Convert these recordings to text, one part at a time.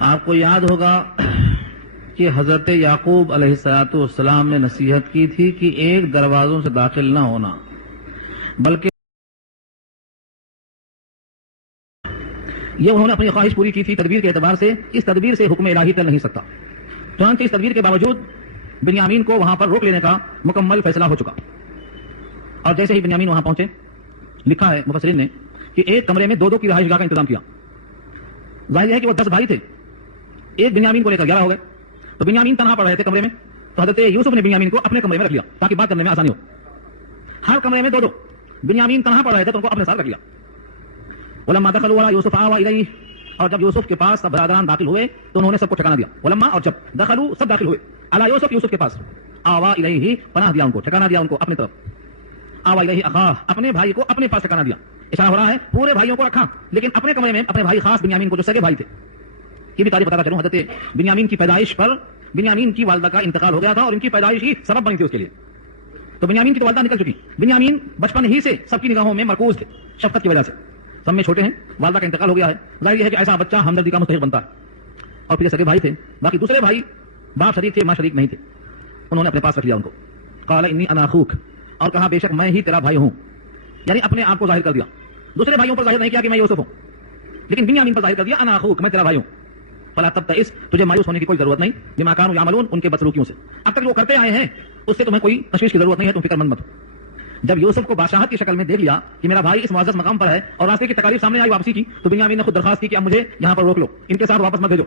آپ کو یاد ہوگا کہ حضرت یعقوب علیہ السلام نے نصیحت کی تھی کہ ایک دروازوں سے داخل نہ ہونا، بلکہ یہ انہوں نے اپنی خواہش پوری کی تھی تدبیر کے اعتبار سے. اس تدبیر سے حکم الہی ٹل نہیں سکتا. چنانچہ اس تدبیر کے باوجود بنیامین کو وہاں پر روک لینے کا مکمل فیصلہ ہو چکا، اور جیسے ہی بنیامین وہاں پہنچے، لکھا ہے مفسرین نے کہ ایک کمرے میں دو کی رہائش گاہ کا انتظام کیا. ظاہر ہے کہ وہ 10 بھائی تھے، ایک بنیامین کو لے کر 11 ہو گئے. تو بنیامین تنہا پڑ رہے تھے کمرے میں، تو حضرت یوسف نے بنیامین کو اپنے کمرے میں رکھ لیا تاکہ بات کرنے میں آسانی ہو. ہر کمرے میں دو. بنیامین تنہا پڑ رہے تھے تو ان کو اپنے ساتھ رکھ لیا. ولما دخلوا على يوسف آوى الیہ، اور جب یوسف کے پاس سب برادران داخل ہوئے تو انہوں نے سب کو ٹھکانہ دیا. ولما، اور جب دخلوا، سب داخل ہوئے، علی یوسف، یوسف کے پاس، آوى الیہ، پناہ دیا ان کو، ٹھکانہ دیا ان کو اپنی طرف. آوى الیہ اخاہ، اپنے بھائی کو اپنے پاس ٹھکانہ دیا. اشارہ ہو رہا ہے پورے بھائیوں کو رکھا، لیکن اپنے کمرے میں اپنے بھائی خاص بنیامین کو جو سگے بھائی تھے. یہ بھی تاریخ بتاتا چلوں، حضرت بنیامین کی پیدائش پر بنیامین کی والدہ کا انتقال ہو گیا تھا اور ان کی پیدائش ہی سبب بنی تھی اس کے لیے. تو بنیامین کی تو والدہ نکل چکی. بنیامین بچپن ہی سے سب کی نگاہوں میں مرکوز تھے شفقت کی وجہ سے. سب میں چھوٹے ہیں، والدہ کا انتقال ہو گیا ہے، ظاہر ہے کہ ایسا بچہ ہمدردی کا مستحق بنتا ہے. اور پھر سگے بھائی تھے، باقی دوسرے بھائی باپ شریک تھے، ماں شریک نہیں تھے. انہوں نے اپنے پاس رکھ لیا ان کو. قال انی انا اخوک، اور کہا بے شک میں ہی تیرا بھائی ہوں. یعنی اپنے آپ کو ظاہر کر دیا. دوسرے بھائیوں پر ظاہر نہیں کیا کہ میں یوسف ہوں، لیکن بنیامین پر ظاہر کر دیا انا اخوک، میں تیرا بھائی ہوں. فلا تبتئس، تجھے مایوس ہونے کی کوئی ضرورت نہیں. بما كانوا يعملون، ان کے بدسلوکیوں سے. اب تک جو کرتے آئے ہیں اس سے تمہیں کوئی تشویش کی ضرورت نہیں ہے، تم فکر مند مت ہو. جب یوسف کو بادشاہت کی شکل میں دیکھ لیا کہ میرا بھائی اس معزز مقام پر ہے اور راستے کی تکالیف سامنے آئی واپسی کی، تو بنیامین نے خود درخواست کی کہ اب مجھے یہاں پر روک لو، ان کے ساتھ واپس مت بھیجو.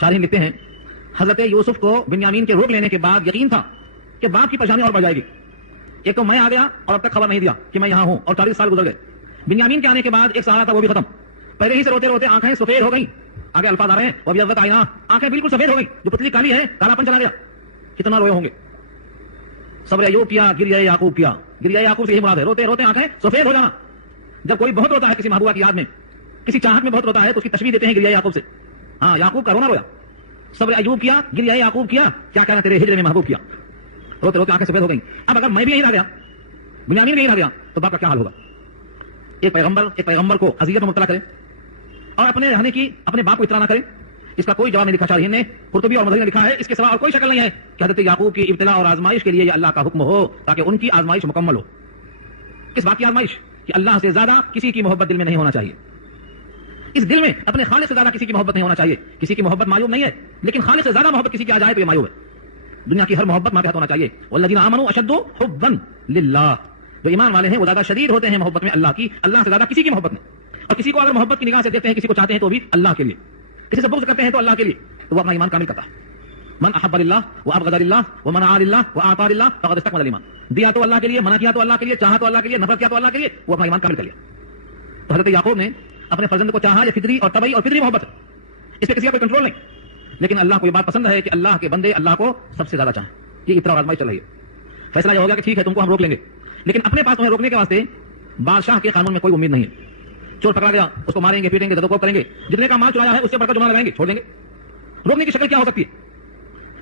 شارحین لکھتے ہیں حضرت یوسف کو بنیامین کے روک لینے کے بعد یقین تھا کہ باپ کی پریشانی اور بڑھ جائے گی. ایک تو میں آ گیا اور اب تک خبر نہیں دیا کہ میں یہاں ہوں، اور 40 سال گزر گئے. بنیامین کے آنے کے بعد ایک سہارا تھا وہ بھی ختم. پہلے ہی سے روتے روتے آنکھیں سفید ہو گئی. آگے الفاظ آ رہے ہیں وہ بھی آئینہ، آنکھیں بالکل سفید ہو گئی، جو پتلی کالی ہے کالا پن چلا گیا. کتنا روئے ہوں گے. صبر ایوب کیا، گریہ یعقوب کیا. گریہ یعقوب سے یہی مراد ہے روتے روتے آنکھیں سفید ہو جانا. جب کوئی بہت روتا ہے کسی محبوبہ کی یاد میں، کسی چاہت میں بہت روتا ہے تو اس کی تشبیہ دیتے ہیں گریہ یعقوب سے. ہاں، یعقوب کا رونا رویا. صبر ایوب کیا، گریہ یعقوب کیا، کیا کہنا تیرے ہجر میں محبوب کیا. روتے روتے آنکھیں سفید ہو گئی. اب اگر میں بھی یہی رہ گیا، بنیامین بھی یہی رہ گیا، تو باپ کا کیا حال ہوگا. ایک پیغمبر کو اذیت میں مبتلا کرے اور اپنے رہنے کی اپنے باپ کو اطلاع نہ کرے، اس کا کوئی جواب نہیں لکھا. شارحین نے، قرطبی اور مظہری نے لکھا ہے اس کے سوا اور کوئی شکل نہیں ہے کہ حضرت یعقوب کی ابتلا اور آزمائش کے لیے یہ اللہ کا حکم ہو تاکہ ان کی آزمائش مکمل ہو. کس بات کی آزمائش؟ کہ اللہ سے زیادہ کسی کی محبت دل میں نہیں ہونا چاہیے. اس دل میں اپنے خالق سے زیادہ کسی کی محبت نہیں ہونا چاہیے. کسی کی محبت معیوب نہیں ہے، لیکن خالق سے زیادہ محبت کسی کی آ جائے تو یہ معیوب ہے. دنیا کی ہر محبت ماتحت ہونا چاہیے. والذین آمنوا اشد حبا للہ، جو ایمان والے ہیں وہ زیادہ شدید ہوتے ہیں محبت میں اللہ کی، اللہ سے زیادہ کسی کی محبت میں. اور کسی کو اگر محبت کی نگاہ سے دیکھتے ہیں، کسی کو چاہتے ہیں تو بھی اللہ کے لیے، کسی سے بغض کرتے ہیں تو اللہ کے لیے، تو وہ اپنا ایمان کامل کرتا ہے. من احب للہ وابغض للہ ومنع للہ واعطى للہ فقد استكمل الايمان. دیا تو اللہ کے لیے، منع کیا تو اللہ کے لیے، چاہا تو اللہ کے لیے، نفرت کیا تو اللہ کے لیے، وہ اپنا ایمان کامل کر لیا. تو حضرت یعقوب نے اپنے فرزند کو چاہا، یہ فطری اور طبعی اور فطری محبت ہے، اس پہ کسی کا کوئی کنٹرول نہیں. لیکن اللہ کو یہ بات پسند ہے کہ اللہ کے بندے اللہ کو سب سے زیادہ چاہیں. یہ ابتلا اور آزمائش چل رہی ہے. فیصلہ یہ ہو گیا کہ ٹھیک ہے تم کو ہم روک لیں گے، لیکن اپنے پاس تمہیں روکنے کے واسطے بادشاہ کے قانون میں کوئی امید نہیں ہے. چور پکڑا گیا، اس کو ماریں گے، پیٹیں گے، زدوکوب کریں گے، جتنے کا مال چرایا ہے اس سے بڑھ کر جرمانہ لگائیں گے، چھوڑ دیں گے. روکنے کی شکل کیا ہو سکتی ہے؟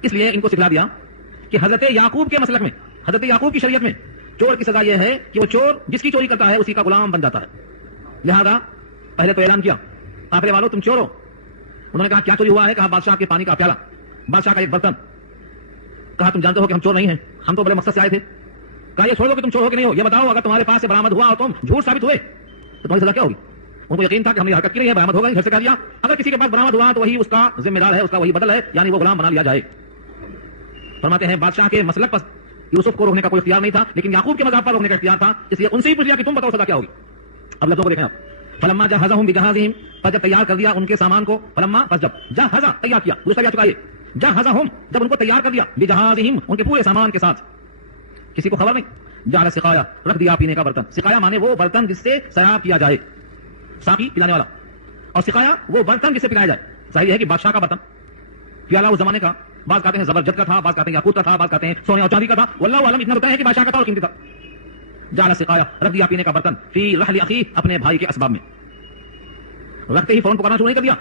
اس لیے ان کو سکھلا دیا کہ حضرت یعقوب کے مسلک میں، حضرت یعقوب کی شریعت میں چور کی سزا یہ ہے کہ وہ چور جس کی چوری کرتا ہے اسی کا غلام بن جاتا ہے. لہذا پہلے تو اعلان کیا، آخرے والو تم چور ہو. انہوں نے کہا کیا چوری ہوا ہے؟ کہا بادشاہ کے پانی کا پیالہ، بادشاہ کا ایک برتن. کہا تم جانتے ہو کہ ہم چور نہیں ہیں، ہم تو بڑے مقصد سے آئے تھے. کہا یہ چھوڑ دو کہ تم چور ہو کہ نہیں ہو، یہ بتاؤ اگر تمہارے پاس سے برآمد ہوا اور تم جھوٹ ثابت ہوئے تو تمہاری سزا کیا ہوگی. ان کو یقین تھا کہ ہم نے حرکت کی نہیں ہے، برآمد ہوگا، گھر سے کہہ دیا اگر کسی کے پاس برآمد ہوا تو وہی اس کا ذمہ دار ہے، اس کا وہی بدل ہے، یعنی وہ غلام بنا لیا جائے. فرماتے ہیں بادشاہ کے مسلک پر یوسف کو روکنے کا کوئی اختیار نہیں تھا، لیکن یعقوب کے مذہب پر روکنے کا اختیار تھا. اس لیے ان سے ہی پوچھ لیا کہ تم بتاؤ سزا کیا ہوگی. اب لفظوں کو دیکھیں آپ. فلما جہزهم بجہازهم، پر جب تیار کر دیا ان کے سامان کو. فلما، پس جب جہز تیار کیا، دوسرا کیا چکا یہ جہزهم، جب ان کو تیار کر دیا بجہازهم ان کے پورے سامان کے ساتھ، کسی کو خبر نہیں. جعل سقایا، رکھ دیا پینے کا برتن. سقایا مانے وہ برتن جس سے شراب پیا جائے، ساقی پلانے والا، اور سقایا وہ برتن جس سے پلایا جائے. ظاہر ہے کہ بادشاہ کا برتن پیالہ اس زمانے کا، بعض کہتے ہیں زبرجد کا تھا، بعض کہتے ہیں یاقوت کا تھا، بعض کہتے ہیں سونے اور چاندی کا تھا. واللہ عالم اتنا بتایا ہے کہ بادشاہ کا تھا اور قیمتی تھا. جعل سقایا، رکھ دیا پینے کا برتن، فی رحل اخی، اپنے بھائی کے اسباب میں. رکھتے ہی فوراً پکارنا شروع نہیں کر دیا.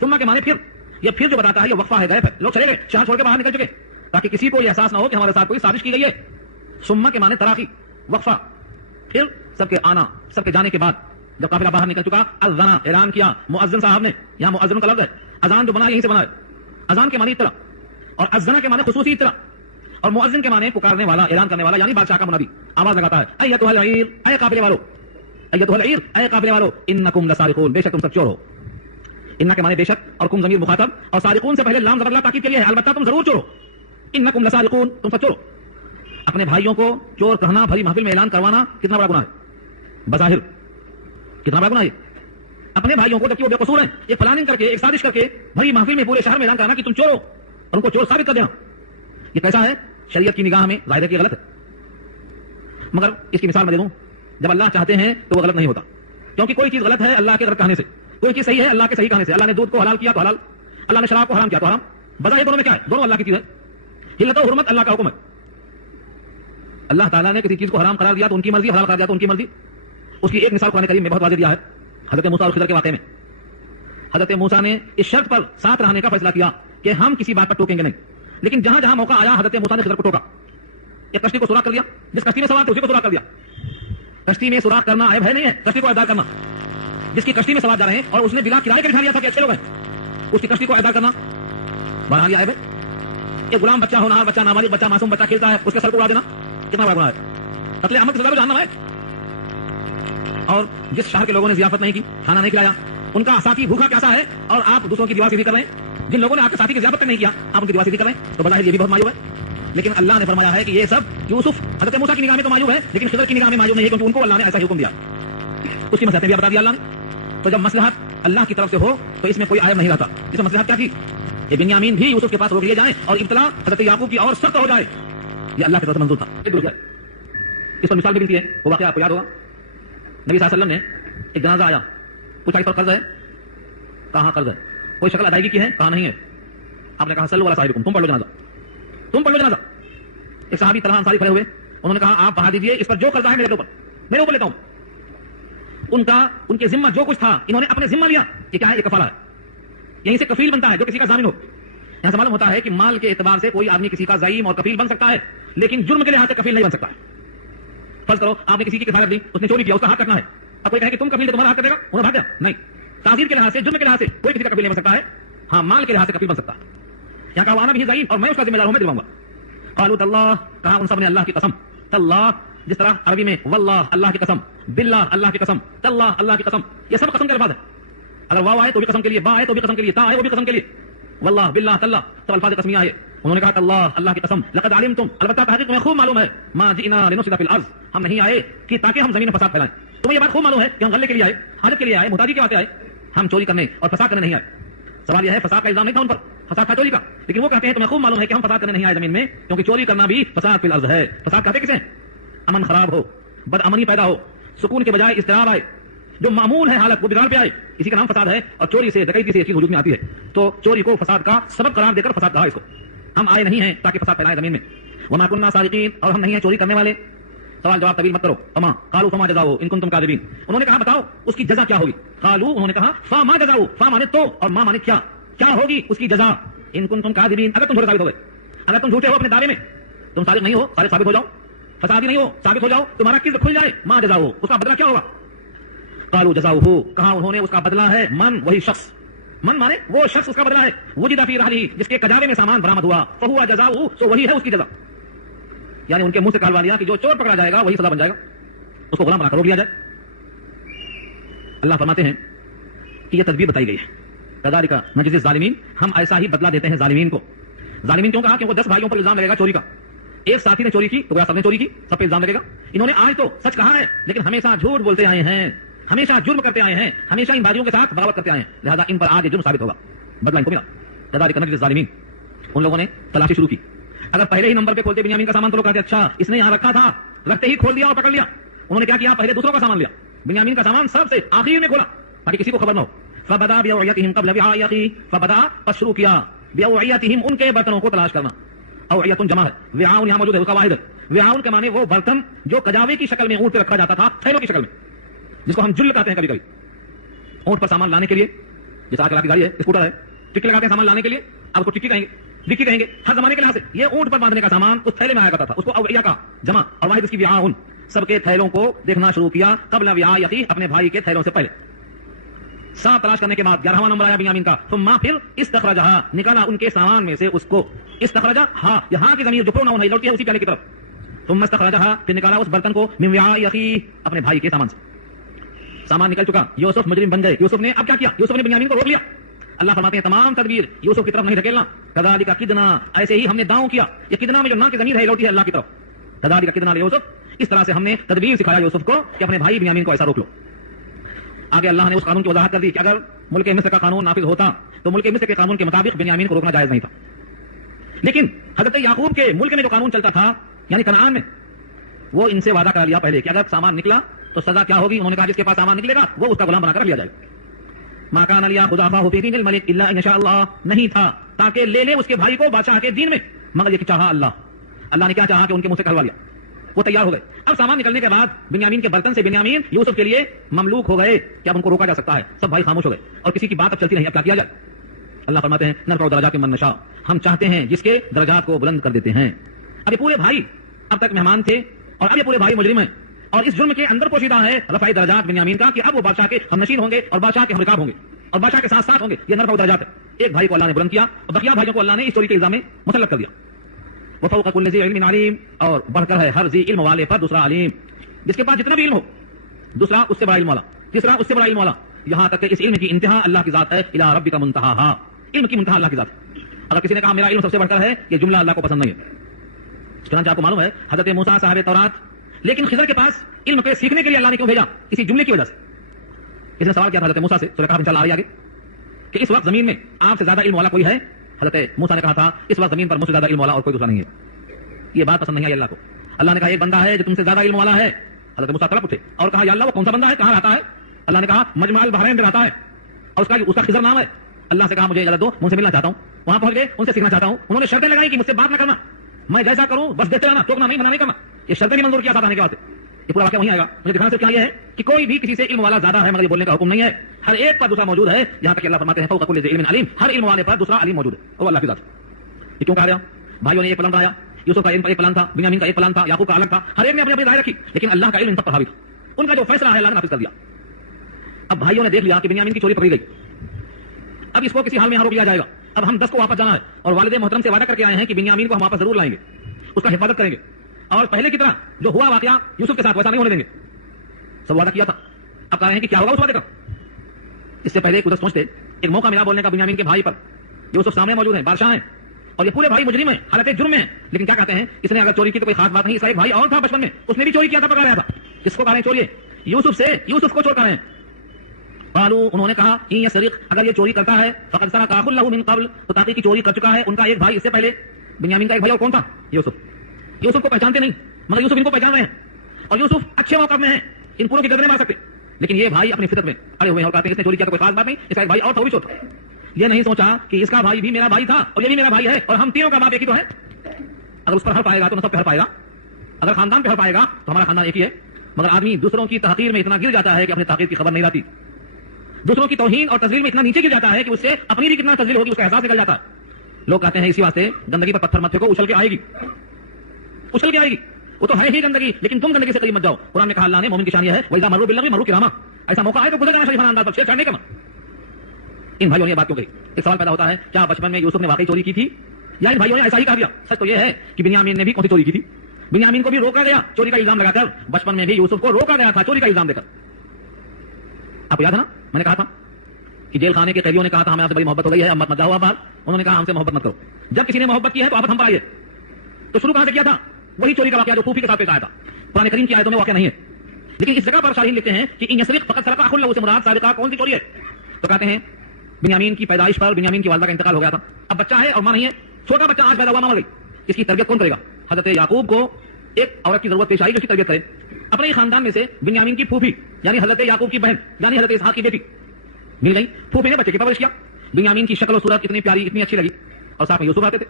ثم کے معنی پھر. یہ پھر جو بتاتا ہے یہ وقفہ ہے، غیب ہے. لوگ چلے گئے، شہر چھوڑ کے باہر نکل چکے تاکہ کسی کو یہ احساس نہ ہو کہ ہمارے ساتھ کوئی سازش کی گئی ہے. ثم کے معنی تراخی، وقفہ. پھر سب کے آنا، سب کے جانے کے بعد جب قافلہ باہر نکل چکا اذنا اعلان کیا مؤذن صاحب نے. یہاں مؤذن کا لفظ ہے, اذان جو بنا یہیں سے بنا ہے. اذان کے معنی اطلاع اور اذنا کے معنی خصوصی اطلاع اور مؤذن کے معنی پکارنے والا, اعلان کرنے والا, یعنی بادشاہ کا منادی آواز لگاتا ہے ایتھا العیر, اے قافلے والو, ایتھا العیر, اے قافلے والو, انکم لسارقون, بے شک تم سب چور ہو. ان کے معنی بے شک اور کم ضمیر مخاطب اور سارقون سے پہلے لام زبر لا تاکید کے لیے ہے, البتہ تم ضرور چور ہو. انکم لسارقون, تم سب چور ہو. اپنے بھائیوں کو چور کہنا بھری محفل میں اعلان کروانا کتنا بڑا گناہ ہے بظاہر, کتنا بڑا گناہ ہے. اپنے بھائیوں کو جبکہ وہ بے قصور ہیں ایک پلاننگ کر کے ایک سازش کر کے بھری محفل میں پورے شہر میں اعلان کرنا کہ تم چور ہو اور ان کو چور ثابت کر دینا, یہ کیسا ہے؟ شریعت کی نگاہ میں ظاہر ہے کہ غلط ہے. مگر اس کی مثال میں دے دوں, جب اللہ چاہتے ہیں تو وہ غلط نہیں ہوتا, کیونکہ کوئی چیز غلط ہے اللہ کے غلط کہنے سے, کوئی چیز صحیح ہے اللہ کے صحیح کہنے سے. اللہ نے دودھ کو حلال کیا تو حلال, اللہ نے شراب کو حرام کیا تو حرام. بظاہر دونوں میں کیا ہے؟ دونوں اللہ کی چیز ہے. حلت و حرمت اللہ کا حکم ہے. اللہ تعالیٰ نے کسی چیز کو حرام قرار دیا تو ان کی مرضی, حلال قرار دیا تو ان کی مرضی. اس کی ایک مثال قرآن کریم میں بہت واضح دیا ہے. حضرت موسیٰ اور خضر کے واقعے میں حضرت موسیٰ نے اس شرط پر ساتھ رہنے کا فیصلہ کیا کہ ہم کسی بات پر ٹوکیں گے نہیں, لیکن جہاں جہاں موقع آیا حضرت موسیٰ نے خضر کو ٹوکا. ایک کشتی کو سوراخ کر دیا, جس کشتی میں سوار تھے اسی کو سوراخ کر دیا. کشتی میں سوراخ کرنا عیب ہے نہیں ہے, کشتی کو اعداد کرنا. جس کی کشتی میں سوار جا رہے ہیں اور اس نے بلا کرائے کے بٹھا لیا تھا کہ اچھے لوگ ہیں, اس کی کشتی کو اعداد کرنا بڑھا لیا عیب ہے. ایک غلام بچہ, ہونہار بچہ, نابالغ بچہ, معصوم بچہ کھیلتا ہے, اس کے سر کو اڑا دینا کتنا بڑا گناہ ہے, قتل عمد کی سزا جہنم ہے. اور جس شہر کے لوگوں نے ضیافت نہیں کی, کھانا نہیں کھلایا, ان کا ساتھی بھوکا پیاسا ہے اور آپ دوسروں کی دیوار سیدھی کر رہے ہیں. جن لوگوں نے آپ کے ساتھی کی ضیافت نہیں کیا آپ ان کی دیوار سیدھی کر رہے ہیں, تو بظاہر یہ بھی بہت معیوب ہے. لیکن اللہ نے فرمایا ہے کہ یہ سب یوسف حضرت موسیٰ کی نگاہ میں تو معیوب ہے, لیکن خضر کی نگاہ میں معیوب نہیں ہے, کیونکہ ان کو اللہ نے ایسا حکم دیا. اس کی مصلحتیں بھی بتا دیا اللہ نے. تو جب مصلحت اللہ کی طرف سے ہو تو اس میں کوئی عیب نہیں رہتا. اس میں مصلحت کیا تھی؟ یہ بنیامین بھی یوسف کے پاس روک لیے جائیں اور ابتلا حضرت یعقوب کی اور سخت ہو جائے, یہ اللہ کی طرف سے منظور تھا. اس پر مثال بھی ملتی ہے, وہ واقعہ آپ کو یاد ہوگا. نبی صلی اللہ علیہ وسلم نے ایک جنازہ آیا, پوچھا اس پر قرض ہے, کہاں قرض ہے, کوئی شکل ادائیگی کی ہے, کہاں نہیں ہے. آپ نے کہا صلو علی صاحبکم, تم پڑھ لو جنازہ, تم پڑھ لو جنازہ. ایک صحابی طلحہ انصاری کھڑے ہوئے, انہوں نے کہا آپ پڑھا دیجئے, اس پر جو قرضہ ہے میرے اوپر لیتا ہوں. ان کے ذمہ جو کچھ تھا انہوں نے اپنے ذمہ لیا. یہ کیا ہے؟ یہ کفالہ ہے. یہیں سے کفیل بنتا ہے جو کسی کا ضامن ہو. یہاں سے معلوم ہوتا ہے کہ مال کے اعتبار سے کوئی آدمی کسی کا زعیم اور کفیل بن سکتا ہے, لیکن جرم کے لحاظ سے کفیل نہیں بن سکتا ہے. فرض کرو آپ نے کسی کی کفالت دی, اس نے چوری کیا, اس کا حق کٹنا ہے. اب کوئی کہے کہ تم کفیل, تمہارا حق کٹے گا, انہوں نے بھاگ گیا. نہیں, تعزیر کے لحاظ سے, جرم کے لحاظ سے کوئی کسی کا کفیل نہیں بن سکتا ہے. ہاں, مال کے لحاظ سے کفیل بن سکتا ہے. یہاں کہا وانا بھی زعیم, اور میں اس کا ذمہ دار ہوں, میں دلواؤں گا. قالوا تاللہ, کہا ان سب نے اللہ کی قسم. تاللہ جس طرح عربی میں واللہ اللہ کی قسم, باللہ اللہ کی قسم, تاللہ اللہ کی قسم, یہ سب قسم کے الفاظ ہیں. اگر واو آئے تو بھی قسم کے لیے, با آئے تو بھی قسم کے لیے, تا آئے وہ بھی قسم کے لیے. واللہ باللہ تاللہ سب الفاظ قسمیہ آئے. انہوں نے کہا اللہ اللہ کی قسم, لقد علمتم, البتہ تحقیق میں خوب معلوم ہے, ما جئنا لنفسد فی الارض, ہم نہیں آئے کہ تاکہ ہم زمین میں فساد پھیلائیں. تمہیں یہ بات خوب معلوم ہے کہ ہم غلے کے لیے آئے, حاجت کے لیے آئے, محتاجی کے واسطے آئے, ہم چوری کرنے اور فساد کرنے نہیں آئے. سوال یہ ہے, فساد کا الزام نہیں تھا ان پر, فساد تھا چوری کا, لیکن وہ کہتے ہیں تمہیں خوب معلوم ہے کہ ہم فساد کرنے نہیں آئے زمین میں, کیونکہ چوری کرنا بھی فساد فی الارض ہے. فساد کہتے کسے؟ امن خراب ہو, بد امنی پیدا ہو, سکون کے بجائے اضطراب آئے, جو معمول ہے حالت وہ بگاڑ پہ آئے, اسی کا نام فساد ہے. اور چوری سے, ڈکیتی سے یہ چیز وجود میں آتی ہے. تو چوری کو فساد کا سبب قرار دے کر فساد کہا اس کو. ہم آئے نہیں ہیں تاکہ فساد پھیلائے زمین میں. وما كنا سارقین, اور ہم نہیں ہیں چوری کرنے والے. سوال جواب طویل مت کرو. فما قالوا فما جزاؤ ان کنتم کاذبین, انہوں نے کہا بتاؤ اس کی جزا کیا ہوگی. قالوا, انہوں نے کہا فما جزاؤ, فا مانے تو اور ما مانے کیا, کیا ہوگی اس کی جزا. ان کنتم کاذبین, اگر تم جھوٹے ثابت ہو گئے, اگر تم جھوٹے ہو اپنے دعوے میں, تم صادق نہیں ہو, صادق ثابت ہو جاؤ, فسادی نہیں ہو, ثابت ہو جاؤ, تمہارا کذب کھل جائے. ما جزاؤ, اس کا بدلہ کیا ہوگا. قالوا جزاؤہ, کہا انہوں نے اس کا بدلہ ہے من, وہی شخص, من مانے وہ شخص, اس کا بدلہ ہے وجد فی رحلہ, جس کے کجاوے میں سامان برآمد ہوا, فہو جزاؤہ, سو وہی ہے اس کی جزا. یعنی ان کے منہ سے کہلوا لیا کہ جو چور پکڑا جائے گا وہی سزا بن جائے گا, اس کو غلام بنا کر روک لیا جائے. اللہ فرماتے ہیں کہ یہ تدبیر بتائی گئی ہے. کذالک نجزی الظالمین, ہم ایسا ہی بدلہ دیتے ہیں ظالمین کو. ظالمین کیوں کہا؟ کیونکہ 10 بھائیوں پر الزام لگے گا چوری کا. ایک ساتھی نے چوری کی تو سب نے چوری کی, سب پہ الزام لگے گا. انہوں نے آج تو سچ کہا ہے لیکن ہمیشہ جھوٹ بولتے آئے ہیں, ہمیشہ جرم کرتے آئے ہیں, ہمیشہ ان بازیوں کے ساتھ بغاوت کرتے آئے ہیں, لہذا ان پر آج جرم ثابت ہوگا, بدلہ ان کو ملا. کذالک نجزی الظالمین, ان لوگوں نے تلاشی شروع کی. اگر پہلے ہی نمبر پہ کھولتے بنیامین کا سامان تو لوگ کہتے اچھا اس نے یہاں رکھا تھا, رکھتے ہی کھول دیا اور پکڑ لیا. انہوں نے کیا کیا, پہلے دوسروں کا سامان لیا, بنیامین کا سامان سب سے آخری میں کھولا تاکہ کسی کو خبر نہ ہو. فبدا بأوعیتہم قبل وعاء اخیہ, فبدا پس شروع کیا, بأوعیتہم ان کے برتنوں کو تلاش کرنا. اوعیت جمع ہے, وعاء یہاں موجود ہے اس کا واحد ہے. وعاء کے معنی وہ برتن جو کجاوے کی شکل میں اونٹ پہ رکھا جاتا تھا, تھیلوں کی شکل میں, جس کو ہم جل کہتے ہیں کبھی کبھی. اونٹ پر سامان لانے کے لیے, جیسے آج کل کی گاڑی ہے, اسکوٹر ہے, ٹکی لگاتے ہیں سامان لانے کے لیے, اب اس کو ٹکی کہیں گے, ڈکی کہیں گے. ہر زمانے کے لحاظ سے یہ اونٹ پر باندھنے کا سامان اس تھیلے میں آیا کرتا تھا, اس کو اوعیہ کا جمع, اور واحد اس کی وعاء. سب کے تھیلوں کو دیکھنا شروع کیا قبل وعاء اخیہ، اپنے بھائی کے تھیلوں سے پہلے. سانپ تلاش کرنے کے بعد 11واں نمبر آیا بنیامین کا. ثم پھر استخرجھا، نکالا ان کے سامان میں سے اس کو. استخرجا، ہاں یہاں کی ضمیر جو پروناؤن ہے لوٹتی ہے اسی پہلے کی طرف. ثم استخرجھا، پھر نکالا اس برتن کو من وعاء اخیہ، اپنے بھائی کے سامان سے. سامان نکل چکا، یوسف مجرم بن گئے. یوسف نے اب کیا کیا؟ یوسف نے بنیامین کو روک لیا. اللہ فرماتے ہیں تمام تدبیر یوسف کی طرف نہیں دھکیلنا. کذالک کدنا، ایسے ہی ہم نے داؤں کیا. یہ کدنا میں جو نا کی ضمیر ہے لوٹی ہے اللہ کی طرف. کذالک کدنا لیوسف، اس طرح سے ہم نے تدبیر سکھایا یوسف کو کہ اپنے بھائی بنیامین کو ایسا روک لو. آگے اللہ نے اس قانون کی وضاحت کر دی کہ اگر ملک مصر کا قانون نافذ ہوتا تو ملک مصر کے قانون کے مطابق بنیامین کو روکنا جائز نہیں تھا. لیکن حضرت یعقوب کے ملک میں جو قانون چلتا تھا یعنی کنعان میں، وہ ان سے وعدہ کر لیا پہلے کہ اگر سامان نکلا تو سزا کیا ہوگی. انہوں نے کہا جس کے پاس سامان نکلے گا وہ اس کا غلام بنا کر لیا جائے گا. ما کان لیاخذ فی دین الملک الا ان شاء اللہ، نہیں تھا تاکہ لے لے اس کے بھائی کو بادشاہ کے دین میں، مگر یہ کہ چاہا اللہ نے کیا چاہا کہ ان کے منہ سے کہلوا لیا. وہ تیار ہو گئے. اب سامان نکلنے کے بعد بنیامین کے برتن سے بنیامین یوسف کے لیے مملوک ہو گئے کہ اب ان کو روکا جا سکتا ہے. سب بھائی خاموش ہو گئے اور کسی کی بات اب چلتی نہیں. اب کیا کیا جائے؟ اللہ فرماتے ہیں نرفع درجات من نشاء، ہم چاہتے ہیں جس کے درجات کو بلند کر دیتے ہیں. اب یہ پورے بھائی اب تک مہمان تھے اور اب یہ پورے بھائی مجرم ہیں، اور اس جرم کے اندر پوشیدہ ہے رفع درجات بنیامین کا کہ اب وہ بادشاہ کے ہمنشین ہوں گے اور بادشاہ کے ہمرکاب ہوں گے اور بادشاہ کے ساتھ ساتھ ہوں گے. یہ نرفع درجات ہے. ایک بھائی کو اللہ نے بلند کیا اور بقیہ بھائیوں کو اللہ نے اس چوری کے الزام میں مسلط کر دیا. وفوق كل ذي علم علیم، اور بڑھ کر ہے ہر ذی علم والے پر دوسرا علیم. جس کے پاس جتنا بھی علم ہو دوسرا اس سے بڑا علم والا، تیسرا اس سے بڑا علم والا، یہاں تک کہ اس علم کی انتہا اللہ کی ذات ہے. الی ربک منتہاھا، علم کی منتہا اللہ کی ذات ہے. اگر کسی نے کہا میرا علم سب سے بڑھ کر ہے، یہ جملہ اللہ کو پسند نہیں ہے. چنانچہ آپ کو معلوم ہے حضرت موسیٰ صاحب تورات، لیکن خضر کے پاس علم کو سیکھنے کے لیے اللہ نے کیوں بھیجا؟ اسی جملے کی وجہ سے. اس نے سوال کیا تھا حضرت موسیٰ سے، سورہ کہف انشاءاللہ آگے کہ اس وقت زمین میں آپ سے زیادہ علم والا کوئی ہے؟ حضرت موسیٰ نے کہا تھا اس وقت زمین پر مجھ سے زیادہ علم والا اور کوئی دوسرا نہیں ہے. یہ بات پسند نہیں آئی اللہ کو. اللہ نے کہا ایک بندہ ہے جو تم سے زیادہ علم والا ہے. حضرت موسیٰ تڑپ اٹھے اور کہا یا اللہ وہ کون سا بندہ ہے، کہاں رہتا ہے؟ اللہ نے کہا مجمع البحرین میں رہتا ہے اور اس کا خضر نام ہے. اللہ سے کہا مجھے اجازت دو، ان سے ملنا چاہتا ہوں. وہاں پہنچ گئے، ان سے سیکھنا چاہتا ہوں. انہوں نے شرطیں لگائی کہ مجھ سے بات نہ کرنا، میں جیسا کروں بس دیتے رہنا، ٹوکنا نہیں، منع نہیں کرنا. یہ شرطیں نہیں منظور کیا ساتھ آنے کے بعد. یہ پورا واقعہ وہیں آئے گا. مجھے دکھانا صرف کیا یہ ہے کہ کوئی بھی کسی سے علم والا زیادہ ہے مگر یہ بولنے کا حکم نہیں ہے. ہر ایک پر دوسرا موجود ہے. یہاں تک کہ اللہ فرماتے ہیں فوق کل ذی علم علیم، ہر علم والے پر دوسرا علیم موجود ہے. وہ اللہ کی ذات. یہ کیوں کہا گیا؟ بھائیوں نے ایک پلان بنایا. یوسف کا ایک پلان تھا، بنیامین کا ایک پلان تھا، یعقوب کا الگ تھا. ہر ایک نے اپنی اپنی رائے رکھی، لیکن اللہ کا علم ان پر حاوی تھا. ان کا جو فیصلہ ہے اللہ نے نافذ کر دیا. اب بھائیوں نے دیکھ لیا کہ بنیامین کی چوری پکڑی گئی. اب اس کو کسی حال میں یہاں روک لیا جائے گا. اب ہم 10 کو واپس جانا ہے اور والد محترم سے وعدہ کر کے آئے ہیں کہ بنیامین کو ہم واپس ضرور لائیں گے، اس کا حفاظت کریں گے اور پہلے کی طرح جو ہوا واقعہ یوسف کے ساتھ ویسا نہیں ہونے دیں گے. سب وعدہ کیا تھا. اب کہہ رہے ہیں کہ کیا ہوگا اس وعدے کا. اس سے پہلے کچھ سوچتے، ایک موقع ملا بولنے کا بنیامین کے بھائی پر. یوسف سامنے موجود ہیں، بادشاہ ہیں اور یہ پورے بھائی مجرم ہیں، حالت جرم میں ہیں. لیکن کیا کہتے ہیں اس نے اگر چوری کی تو کوئی خاص بات نہیں. اس کا ایک بھائی اور تھا بچپن میں، اس نے بھی چوری کیا تھا، پکڑا گیا تھا. کس کو کہہ رہے ہیں چوری؟ یوسف کو چور کہہ رہے ہیں. قالوا، انہوں نے کہا ان یسرق، اگر یہ چوری کرتا ہے فقد سرق اخ له من قبل، تو تحقیق چوری کر چکا ہے ان کا ایک بھائی اس سے پہلے. بنیامین کا ایک بھائی اور کون تھا؟ یوسف کو پہچانتے نہیں مگر یوسف ان کو پہچان رہے ہیں اور یوسف اچھے موقع میں ہیں، ان پوروں کی گردنیں مار سکتے. لیکن یہ بھائی اپنی فطرت میں اڑے ہوئے ہیں اور کہتے ہیں اس نے چوری کیا تو کوئی خاص بات نہیں، اس کا ایک بھائی اور تھا وہ بھی چور تھا. یہ نہیں سوچا کہ اس کا بھائی بھی میرا بھائی تھا اور یہ بھی میرا بھائی ہے اور ہم تینوں کا باپ ایک ہی تو ہے. اگر اس پر حرف آئے گا تو نسب پہ حرف آئے گا، اگر خاندان پہ حرف آئے گا تو ہمارا خاندان ایک ہی ہے. مگر آدمی دوسروں کی تحقیر میں اتنا گر جاتا ہے کہ اپنی تحقیر کی خبر نہیں رہتی. دوسروں کی توہین اور تذلیل میں اتنا نیچے گر جاتا ہے کہ اس سے اپنی بھی کتنا تذلیل ہوگی اس کا احساس نکل جاتا ہے. لوگ کہتے ہیں اسی واسطے گندگی پر پتھر مت پھینکو، اچھل کے آئے گی. وہ تو ہے ہی گندگی، لیکن تم گندگی سے قریب مت جاؤ. قرآن میں کہا اللہ نے مومن کی شان یہ ہے وَإِذَا مَرُّوا بِاللَّغْوِ مَرُّوا كِرَامًا، ایسا موقع ہے تو گزر جانا شریفانہ انداز پر، چھیڑ چھاڑنے کا من. ان بھائیوں نے یہ بات کیوں کہی؟ ایک سوال پیدا ہوتا ہے کیا بچپن میں یوسف نے واقعی چوری کی تھی یا ان بھائیوں نے ایسا ہی کہا دیا؟ سچ تو یہ ہے کہ بنیامین نے بھی کون سی چوری کی تھی. بنیامین کو بھی روکا گیا چوری کا الزام لگا کر، بچپن میں بھی یوسف کو روکا گیا تھا چوری کا الزام دے کر. آپ کو یاد ہے نا میں نے کہا تھا کہ جیل خانے کے قیدیوں نے کہا تھا ہمیں آپ سے بڑی محبت ہو گئی ہے، اب مت جاؤ آپ باہر. انہوں نے کہا ہم سے محبت مت کرو. جب کسی نے محبت کی ہے تو آپس ہم پر آئیے. تو شروع کہاں سے کیا تھا؟ وہی چوری کا واقعہ جو پھوپھی کے ساتھ پیش آیا تھا. قرآن کریم کی آیتوں میں واقعہ نہیں ہے، لیکن اس جگہ پر شارحین لکھتے ہیں کہ ان یسرق فقد سرق اخ له، سے مراد سابقہ کون سی چوری ہے؟ تو کہتے ہیں بنیامین کی پیدائش پر بنیامین کی والدہ کا انتقال ہو گیا تھا. اب بچہ ہے اور ماں نہیں ہے، چھوٹا بچہ آج پیدا ہوا، ماں مر گئی. اس کی تربیت کون کرے گا؟ حضرت یعقوب کو ایک عورت کی ضرورت پیش آئی جو اس کی تربیت کرے. اپنے خاندان میں سے بنیامین کی پھوپھی یعنی حضرت یعقوب کی بہن یعنی حضرت اسحاق کی بیٹی مل گئی. پھوپھی نے بچے کی پرورش کیا. بنیامین کی شکل و صورت اتنی پیاری اتنی اچھی لگی اور ساتھ میں یوسف آتے تھے.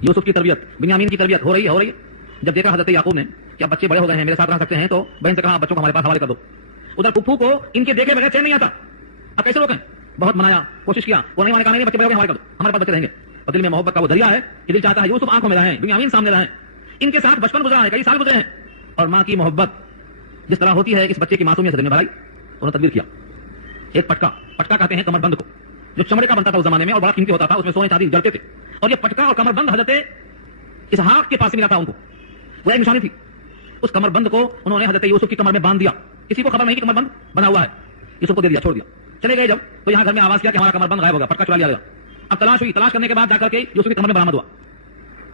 یوسف کی تربیت بنیامین کی تربیت ہو رہی ہے. جب دیکھا حضرت یعقوب نے کہ اب بچے بڑے ہو گئے ہیں میرے ساتھ رہ سکتے ہیں تو بہن سے کہا بچوں کو ہمارے پاس حوالے کر دو. ادھر پھپھو کو ان کے دیکھے بغیر چین نہیں آتا. اب کیسے روکیں؟ بہت منایا، کوشش کیا، وہ نہیں کہا نہیں بچے بڑے ہو گئے حوالے کر دو، ہمارے پاس بچے رہیں گے. اور دل میں محبت کا وہ دریا ہے کہ دل چاہتا ہے یوسف آنکھوں میں رہیں، بنیامین سامنے رہیں. ان کے ساتھ بچپن گزرا ہے، کئی سال گزرے ہیں اور ماں کی محبت جس طرح ہوتی ہے اس بچے کی معصومیت سے بھرائی انہوں نے تدبیر کیا. ایک پٹکا کہتے ہیں کمر بند کو, جو چمڑے کا بنتا تھا اس زمانے میں اور بڑا قیمتی ہوتا تھا, اس میں سونے چاندی جڑتے تھے, اور یہ پٹکا اور کمر بند حضرت اسحاق کے پاس ملا تھا ان کو, وہ ایک نشانی تھی. اس کمر بند کو انہوں نے حضرت یوسف کی کمر میں باندھ دیا. کسی کو خبر نہیں کہ کمر بند بنا ہوا ہے, یوسف کو دے دیا, چھوڑ دیا. چلے گئے جب تو یہاں گھر میں آواز کیا کہ ہمارا کمر بند غائب ہوگا, پٹکا چلا لیا گیا. اب تلاش ہوئی, تلاش کرنے کے بعد جا کر کے یوسف کی کمر میں برآمد ہوا.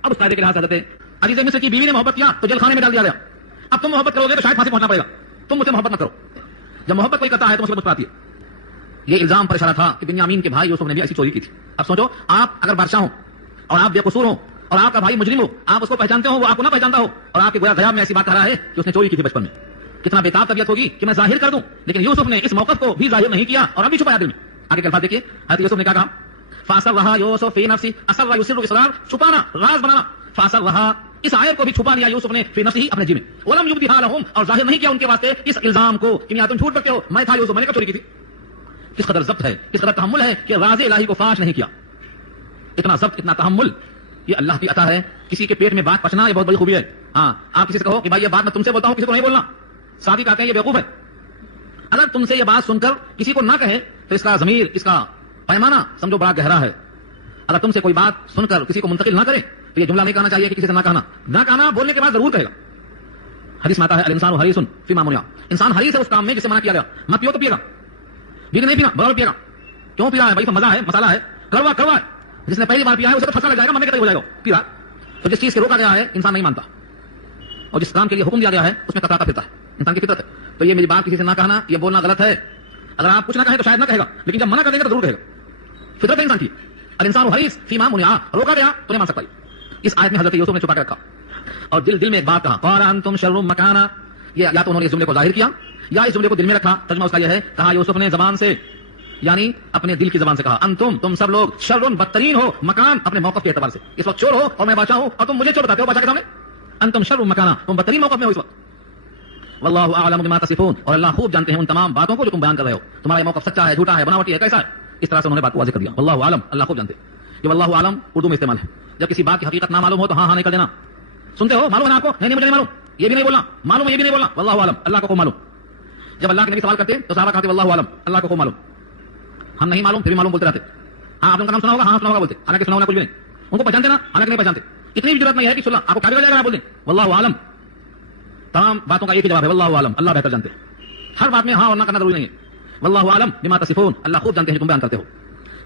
اب اس قاعدے کے لحاظ سے حضرت عزیز مصر کی بیوی نے محبت کیا تو جیل خانے میں ڈال دیا گیا. اب تم محبت کرو گے تو شاید پھانسی پہنچنا پڑے گا, تم مجھ سے محبت نہ کرو. جب محبت کوئی کرتا ہے تو مصیبت پڑتی ہے. یہ الزام پر اشارہ تھا کہ بنیامین کے بھائی یوسف نے بھی ایسی چوری کی تھی. اب سوچو, آپ اگر بادشاہ ہوں اور آپ بے قصور ہوں اور آپ کا بھائی مجرم ہو, آپ اس کو پہچانتے ہو, وہ آپ کو نہ پہچانتا ہو, اور آپ کے گویا غیاب میں ایسی بات کہہ رہا ہے کہ اس نے چوری کی تھی بچپن میں, کتنا بے تاب طبیعت ہوگی کہ میں ظاہر کر دوں. لیکن یوسف نے اس موقف کو بھی ظاہر نہیں کیا اور ابھی چھپایا دل میں. آگے کے الفاظ دیکھیے, حضرت یوسف نے کیا کہا, فاسرھا یوسف فی نفسی, اسر یسر اسرار, چھپانا, راز بنانا. فاسرھا, اس آیت کو بھی چھپا لیا یوسف نے فی نفسی, اپنے جی میں. ولم یبدھا لہم, اور ظاہر نہیں کیا ان کے واسطے اس الزام کو کہ تم جھوٹ بکتے ہو, میں تھا یوسف, میں نے چوری کی تھی. کس قدر ضبط ہے, کس قدر تحمل ہے کہ راز الہی کو فاش نہیں کیا. اتنا ضبط, اتنا تحمل, یہ اللہ کی عطا ہے. کسی کے پیٹ میں بات پچنا یہ بہت بڑی خوبی ہے. ہاں, آپ کسی سے کہو کہ بھائی یہ بات میں تم سے بولتا ہوں, کسی کو نہیں بولنا. ساتھی کہتے ہیں یہ بیوقوف ہے. اگر تم سے یہ بات سن کر کسی کو نہ کہے تو اس کا ضمیر, اس کا پیمانہ سمجھو بڑا گہرا ہے. اگر تم سے کوئی بات سن کر کسی کو منتقل نہ کرے تو یہ جملہ نہیں کہنا چاہیے کہ کسی سے نہ کہنا. نہ کہنا بولنے کے بعد ضرور کہے گا. حدیث میں آتا ہے الانسان حریص فیما منع, انسان حریص ہے اس کام میں جسے منع کیا گیا. مت پیو تو پیے گا, بھی نہیں پینا برابر پیے گا. کیوں پی رہا ہے بھائی, تو مزہ ہے, مسالہ ہے, کڑوا کڑوا ہے. جس نے پہلی بار پیا ہے اسے تو پھنسا لگ جائے گا, مرنے کے قریب ہو جائے گا پی رہا. تو جس چیز سے روکا گیا ہے انسان نہیں مانتا, اور جس کام کے لیے حکم دیا گیا ہے اس میں کتراتا پھرتا ہے. انسان کی فطرت ہے. تو یہ میری بات کسی سے نہ کہنا, یہ بولنا غلط ہے. اگر آپ کچھ نہ کہیں تو شاید نہ کہے گا, لیکن جب منع کر دیں گے تو ضرور کہے گا. فطرت ہے انسان کی. الانسان حریص فیما منع, روکا گیا تو نہیں مان سکتا. اس آیت میں حضرت یوسف نے چھپا کے رکھا اور دل میں ایک بات کہا, قال انتم شر مکانا. یہ یا تو انہوں نے اس جملے کو ظاہر کیا یا اس جملے کو دل میں رکھا. ترجمہ اس کا یہ ہے, کہا یوسف نے زبان سے, یعنی اپنے دل کی زبان سے کہا, انتم, تم سب لوگ, شر, بدترین ہو, مکان, اپنے موقف کے اعتبار سے. اس وقت چور ہو اور میں بادشاہ ہوں اور تم مجھے چور بتاتے ہو بادشاہ کے سامنے. انتم شر مکانا, تم بدترین موقف میں ہو اس وقت. واللہ اعلم بما تصفون, اور اللہ خوب جانتے ہیں ان تمام باتوں کو جو تم بیان کر رہے ہو. تمہارا یہ موقف سچا ہے, جھوٹا ہے, بناوٹی ہے, کیسا ہے. اس طرح سے انہوں نے بات کو واضح کر دیا. واللہ اعلم, اللہ خوب جانتے. یہ واللہ اعلم اردو میں استعمال ہے. جب کسی بات کی حقیقت نہ معلوم ہو تو ہاں نہیں کر دینا. سنتے ہو, معلوم ہے آپ کو, نہیں مجھے نہیں معلوم, یہ بھی نہیں بولنا, معلوم ہے یہ بھی نہیں بولنا. واللہ اعلم, اللہ کو خوب معلوم. جب اللہ کے نبی سوال کرتے تو صحابہ کہتے واللہ اعلم, اللہ کو خوب معلوم. ہم نہیں معلوم پھر بھی معلوم بولتے رہتے. ہاں آپ نے ان کا نام سنا ہوگا, ہاں سنا ہوگا بولتے, حالانکہ سنا ہونا کچھ بھی نہیں. ان کو پہچانتے نا, حالانکہ نہیں پہچانتے. اتنی بھی ضرورت نہیں ہے کہ آپ کو کیا بگڑ جائے گا, آپ بول دیں واللہ اعلم. تمام باتوں کا ایک ہی جواب ہے, واللہ اعلم, اللہ بہتر جانتے ہیں. ہر بات میں ہاں اور نہ کرنا ضروری نہیں ہے. واللہ اعلم بما تصفون, اللہ خوب جانتے ہیں جو تم بیان کرتے ہو.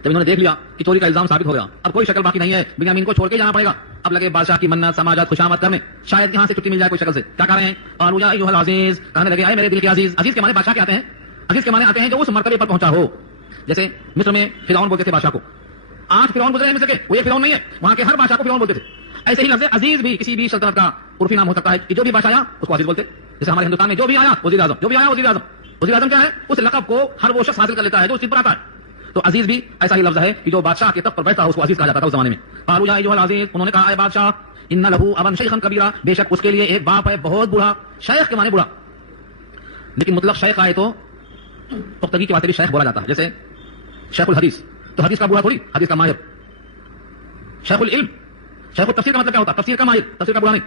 جب انہوں نے دیکھ لیا کہ چوری کا الزام ثابت ہو گیا, اب کوئی شکل باقی نہیں ہے, بنیامین کو چھوڑ کے جانا پڑے گا. اب لگے بادشاہ کی منت, سماجت, خوشامد کرنے, شاید یہاں سے چھٹی مل جائے کوئی شکل سے. کیا کر رہے ہیں, قالوا یا ایھا العزیز, کہنے لگے اے میرے دل کے عزیز. عزیز کے معنی بادشاہ کے آتے ہیں, عزیز کے معنی آتے ہیں جو اس مرتبے پر پہنچا ہو. جیسے مصر میں فرعون بولتے تھے بادشاہ کو, 8 فرعون گزرے ہیں مصر کے, وہ یہ فرعون نہیں ہے, وہاں کے ہر بادشاہ کو فرعون بولتے تھے. ایسے ہی لفظ عزیز بھی کسی بھی سلطنت کا عرفی نام ہو سکتا ہے کہ جو بھی بادشاہ آیا اس کو عزیز بولتے. جیسے ہمارے ہندوستان میں جو بھی آیا وزیر اعظم, جو بھی آیا وزیر اعظم. وزیر اعظم کیا ہے, اس لقب کو ہر وہ شخص حاصل کر لیتا ہے جو اس پر آتا ہے. تو عزیز بھی ایسا ہی لفظ ہے کہ جو بادشاہ کے تخت پر بیٹھتا ہے اس کو عزیز کہا جاتا تھا اس زمانے میں. قالوا یا ایھا العزیز, انہوں نے کہا اے بادشاہ, ان لہ ابا شیخا کبیرا, بے شک اس کے لیے ایک باپ ہے بہت بوڑھا. شیخ کے معنی بوڑھا, لیکن مطلق شیخ آئے تو پختگی کے واسطے بھی شیخ بولا جاتا ہے. جیسے شیخ الحدیث, تو حدیث کا بوڑھا تھوڑی, حدیث کا ماہر. شیخ العلم, شیخ التفسیر کا مطلب کیا ہوتا ہے, تفسیر کا ماہر, تفسیر کا بوڑھا نہیں.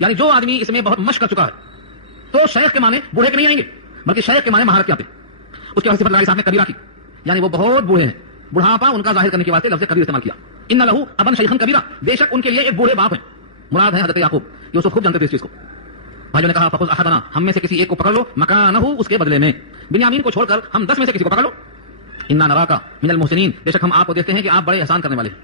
یعنی جو آدمی اس میں بہت مشق کر چکا ہے. تو شیخ کے معنی بوڑھے کے نہیں آئیں گے, بلکہ شیخ کے معنی مہارت کے آتے ہیں. اس کے واسطے پر صاحب نے کبیرہ کی, یعنی وہ بہت بوڑھے ہیں, بڑھاپا ان کا ظاہر کرنے کے واسطے لفظ کبیر استعمال کیا. ان لہ ابا شیخا کبیرا, بے شک ان کے لیے ایک بوڑھے باپ ہیں. مراد ہے حضرت یعقوب. یوسف خوب جانتے تھے اس چیز کو. بھائیوں نے کہا فخذ احدنا, ہم میں سے کسی ایک کو پکڑ لو, مکانہ, اس کے بدلے میں. بنیامین کو چھوڑ کر ہم 10 میں سے کسی کو پکڑ لو. انا نراک من المحسنین, بے شک ہم آپ کو دیکھتے ہیں کہ آپ بڑے احسان کرنے والے ہیں,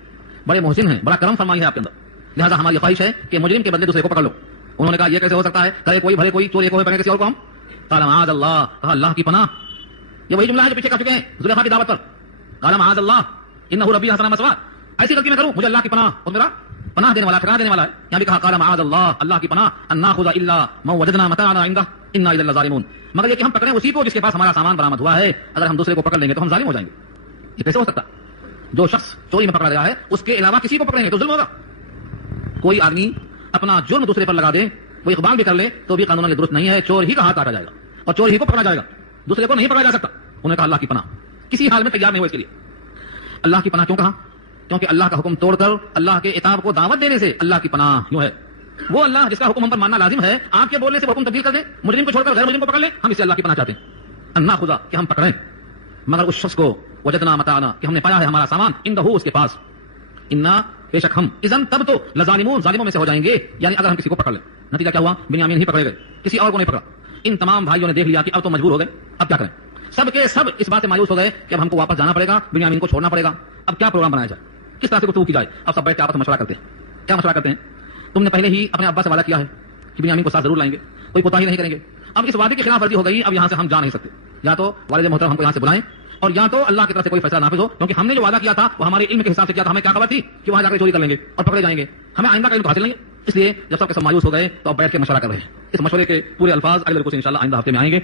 بڑے محسن ہیں, بڑا کرم فرمائی ہے آپ کے اندر. لہٰذا ہماری خواہش ہے کہ مجرم کے بدلے دوسرے کو پکڑ لو. انہوں نے کہا یہ کیسے ہو سکتا ہے, کرے کوئی بھلے کوئی, چور ایک ہوئے پکڑے کسی اور کو ہم. قال معاذ اللہ, کہا اللہ کی پناہ. یہ وہی جملہ ہے جو پیچھے کر چکے ہیں زلیخا کی دعوت پر. قال معاذ اللہ انہ ربی حسن مسوا, ایسی غلطی میں کروں, مجھے اللہ کی پناہ, اور میرا پناہ دینے والا, ٹھکانہ دینے والا ہے. یہاں بھی کہا قال معاذ اللہ, اللہ کی پناہ, ان ناخذ الا ما وجدنا متاعنا عنده انا اذا لظالمون, مگر یہ کہ ہم پکڑیں اسی کو جس کے پاس ہمارا سامان برآمد ہوا ہے. اگر ہم دوسرے کو پکڑ لیں گے تو ہم ظالم ہو جائیں گے. یہ کیسے ہو سکتا, جو شخص چوری میں پکڑا گیا ہے اس کے علاوہ کسی کو پکڑیں گے تو ظلم ہوگا. کوئی آدمی اپنا جرم دوسرے پر لگا دے, وہ اقبال بھی کر لے, تو بھی قانون درست نہیں ہے. چور ہی کا ہاتھ کاٹا جائے گا اور چور ہی کو پکڑا جائے گا, دوسرے کو نہیں پکڑا جا سکتا. انہوں نے کہا اللہ کی پناہ, کسی حال میں تیار نہیں ہو اس کے لیے. اللہ کی پناہ کیوں کہا, کیونکہ اللہ کا حکم توڑ کر اللہ کے عتاب کو دعوت دینے سے اللہ کی پناہ یوں ہے. وہ اللہ جس کا حکم ہم پر ماننا لازم ہے آپ کے بولنے سے وہ حکم تبدیل کر دیں, مجرم کو چھوڑ کر غیر مجرم کو پکڑ لیں, ہم اس سے اللہ کی پناہ چاہتے ہیں. اللہ خدا کہ ہم پکڑیں مگر اس شخص کو وجدنا متاعنا کہ ہم نے پایا ہے ہمارا سامان عنده اس کے پاس, انا بے شک ہم اذن تب تو لظالمون ظالموں میں سے ہو جائیں گے, یعنی اگر ہم کسی کو پکڑ لیں. نتیجہ کیا ہوا, بنیامین ہی پکڑے گئے, کسی اور کو نہیں پکڑا. ان تمام بھائیوں نے دیکھ لیا کہ اب تو مجبور ہو گئے, اب کیا کریں. سب کے سب اس بات سے مایوس ہو گئے کہ اب ہم کو واپس جانا پڑے گا, بنیامین کو چھوڑنا پڑے گا. اب کیا پروگرام بنایا جائے, کس طرح سے گفتگو کی جائے. اب سب بیٹھ کے آپس میں مشورہ کرتے ہیں. کیا مشورہ کرتے ہیں, تم نے پہلے ہی اپنے ابا سے وعدہ کیا ہے کہ بنیامین کو ساتھ ضرور لائیں گے, کوئی کوتاہی نہیں کریں گے. اب اس وعدے کی خلاف ورزی ہو گئی, اب یہاں سے ہم جا نہیں سکتے. یا تو والد محترم ہم کو یہاں سے بلائیں, اور یا تو اللہ کی طرف سے کوئی فیصلہ نافذ ہو, کیونکہ ہم نے جو وعدہ کیا تھا وہ ہمارے علم کے حساب سے کیا تھا. ہمیں کیا خبر تھی کہ وہاں جا کر چوری کر لیں گے اور پکڑے جائیں گے, ہمیں آئندہ کا علم حاصل نہیں ہے. اس لیے جب سب کے سب مایوس ہو گئے تو اب بیٹھ کے مشورہ کر رہے ہیں. اس مشورے کے پورے الفاظ اگلے رکوع سے انشاءاللہ آئندہ ہفتے میں آئیں گے.